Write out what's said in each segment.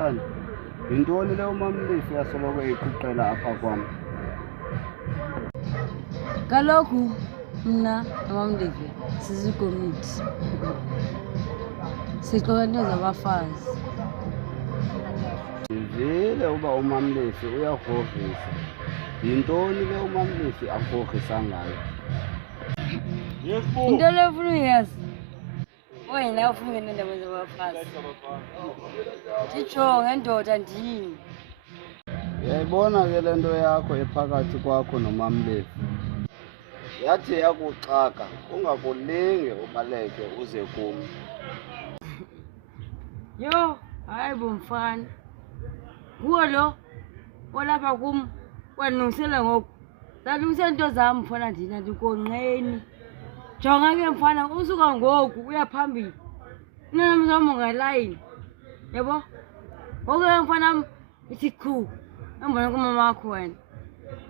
Sithanda, yintoni le uMamLisa uyasoloko eyiquqela apha kwam? Kaloku mna noMamLisa sizikomiti. Sixoxa into zabafazi. Ndivile uba uMamLisa uyagrogrisa. Yintoni le uMamLisa agrogrisa ngayo? Into le ufuna uyazi wena ufuna ungena iindaba zabafazi. Nditsho ngendoda ndini. Uyayibona ke le nto yakho ephakathi kwakho noMamLisa. Yathi yakuxaka ungakulinge ubaleke uze kum. Yho, hayi bomfana. Kuwo lo olapha kum wanilungisela ngoku. Ndalungise into zam mfana ndina ndikonqeni. Jonga ke mfana usuka ngoku uya phambili. Unam zam ungalayini. Yabo? Ngoku ke mfana ithi qhu. Embona kumama wakho wena.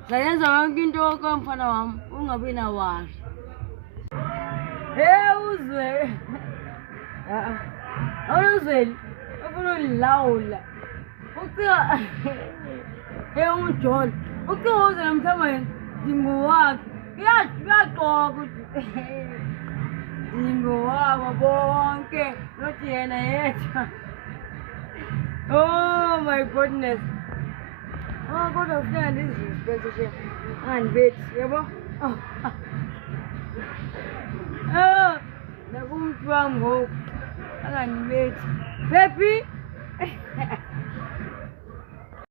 Zayenza yonke into ke mfana wam ungabi nawari. Uzwe. Awuzweli. Ufuna ulilawula. Ucika umjolo. Ucika uze mhlawumbe ndingowakhe. Kuyaxoka ukuthi ndingowabo bonke. Not yena yedwa. Oh my goodness. Oh kodwa ufuna ndiziziphethe nje. Andibethi, yabo? Nakumntu wam ngoku. Angandibethi. Baby.